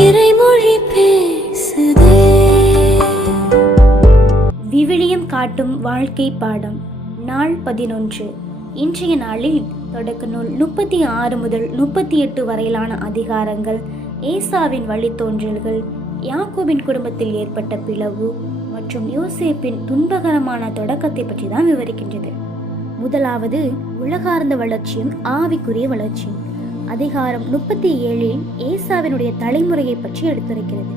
இறைமொழி பேசுதே. விவிலியம் காட்டும் வாழ்க்கை பாடம் நாள் 11. இன்றைய நாளில் தொடக்க நூல் 36 முதல் 38 வரையிலான அதிகாரங்கள் ஏசாவின் வழித்தோன்றல்கள், யாக்கோபின் குடும்பத்தில் ஏற்பட்ட பிளவு மற்றும் யோசேப்பின் துன்பகரமான தொடக்கத்தை பற்றி தான் விவரிக்கின்றது. முதலாவது உலகார்ந்த வளர்ச்சியும் ஆவிக்குரிய வளர்ச்சியும். அதிகாரம் 37 ஏசாவினுடைய தலைமுறையை பற்றி எடுத்துரைக்கிறது.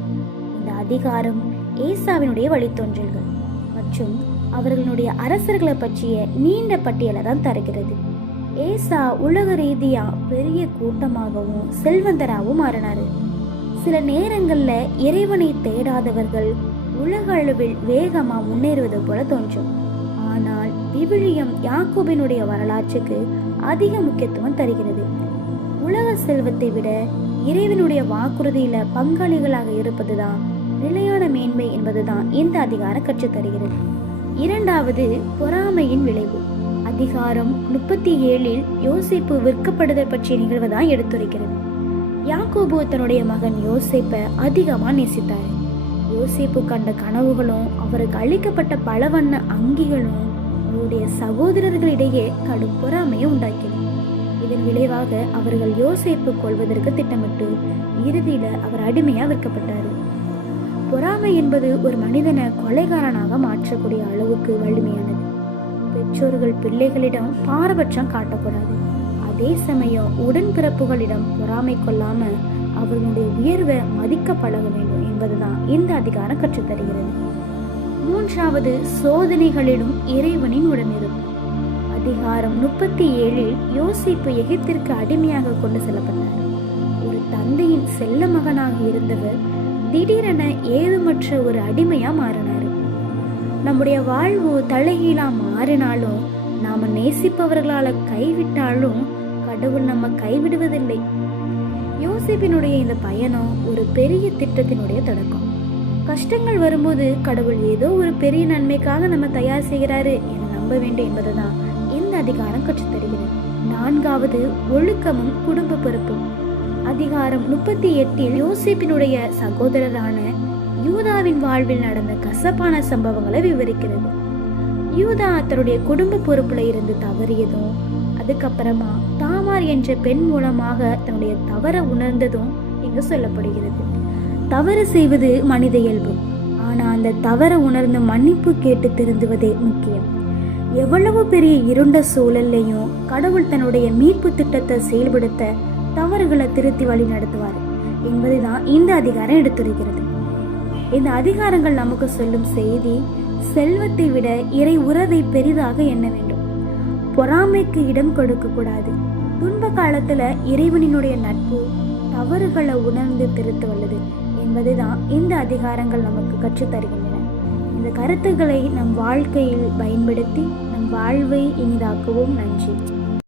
இந்த அதிகாரம் ஏசாவினுடைய வழித்தோன்றல்கள் மற்றும் அவர்களுடைய அரசர்களை பற்றிய நீண்ட பட்டியலை தான் தருகிறது. ஏசா உலக ரீதியா பெரிய கூட்டமாகவும் செல்வந்தராகவும் மாறினாரு. சில நேரங்கள்ல இறைவனை தேடாதவர்கள் உலக அளவில் வேகமா முன்னேறுவது போல தோன்றும். ஆனால் விவிலியம் யாக்கோபினுடைய வரலாற்றுக்கு அதிக முக்கியத்துவம் தருகிறது. உலக செல்வத்தை விட இறைவனுடைய வாக்குறுதியில பங்காளிகளாக இருப்பதுதான் நிலையான மேன்மை என்பதுதான் இந்த அதிகாரம் கற்றுத் தருகிறது. இரண்டாவது, பொறாமையின் விளைவு. அதிகாரம் 37 யோசேப்பு விற்கப்படுதல் பற்றிய நிகழ்வுதான் எடுத்துரைக்கிறது. யாக்கோபு தன்னுடைய மகன் யோசேப்பை அதிகமா நேசித்தார். யோசேப்பு கண்ட கனவுகளும் அவருக்கு அளிக்கப்பட்ட பலவண்ண அங்கிகளும் அவருடைய சகோதரர்களிடையே கடும் பொறாமையை உண்டாக்கியது. இதன் விளைவாக அவர்கள் யோசேப்பு கொள்வதற்கு திட்டமிட்டு இறுதியில அவர் அடிமையா விற்கப்பட்டார். பொறாமை என்பது ஒரு மனிதனை கொலைகாரனாக மாற்றக்கூடிய அளவுக்கு வலிமையானது. பெற்றோர்கள் பிள்ளைகளிடம் பாரபட்சம் காட்டக்கூடாது. அதே சமயம் உடன்பிறப்புகளிடம் பொறாமை கொள்ளாம அவர்களுடைய உயர்வை மதிக்க பழக வேண்டும் என்பதுதான் இந்த அதிகாரம் கற்றுத்தருகிறது. மூன்றாவது, சோதனைகளிலும் இறைவனின் உடனிருப்பு. அதிகாரம் 37 யோசேப்பு எகிப்திற்கு அடிமையாக கொண்டு செல்லப்பட்டார். ஒரு தந்தையின் செல்ல மகனாக இருந்தவர் திடீரென ஏதுமற்ற ஒரு அடிமையா மாறினார். நம்முடைய வாழ்வு தலைகீழா மாறினாலும், நாம நேசிப்பவர்களால கைவிட்டாலும் கடவுள் நம்ம கைவிடுவதில்லை. யோசேப்பினுடைய இந்த பயணம் ஒரு பெரிய திட்டத்தினுடைய தொடக்கம். கஷ்டங்கள் வரும்போது கடவுள் ஏதோ ஒரு பெரிய நன்மைக்காக நம்ம தயார் செய்கிறாரு என நம்ப வேண்டும் என்பதுதான் இந்த அதிகாரம் கற்றுத்தருகிறது. நான்காவது, ஒழுக்கமும் குடும்ப பொறுப்பும். அதிகாரம் 38 யோசேப்பினுடைய சகோதரரான யூதாவின் வாழ்வில் நடந்த கசப்பான சம்பவங்களை விவரிக்கிறது. யூதா தன்னுடைய குடும்ப பொறுப்புல இருந்து தவறியதும், அதுக்கப்புறமா தாமார் என்ற பெண் மூலமாக தன்னுடைய தவற உணர்ந்ததும் இங்கு சொல்லப்படுகிறது. தவறு செய்வது மனித இயல்பு. ஆனா அந்த தவற உணர்ந்து மன்னிப்பு கேட்டு திருந்துவதே முக்கியம். எவ்வளவு பெரிய இருண்ட சூழல்லையும் கடவுள் தன்னுடைய மீட்பு திட்டத்தை செயல்படுத்த தவறுகளை திருத்தி வழி நடத்துவார் என்பதுதான் இந்த அதிகாரம் எடுத்துரைக்கிறது. இந்த அதிகாரங்கள் நமக்கு சொல்லும் செய்தி, செல்வத்தை விட இறை உறவை பெரிதாக எண்ண வேண்டும். பொறாமைக்கு இடம் கொடுக்க கூடாது. துன்ப காலத்துல இறைவனினுடைய நட்பு தவறுகளை உணர்ந்து திருத்த வல்லது என்பதுதான் இந்த அதிகாரங்கள் நமக்கு கற்றுத்தருகின்றன. இந்த கருத்துக்களை நம் வாழ்க்கையில் பயன்படுத்தி நம் வாழ்வை இனிதாக்குவோம். நன்றி.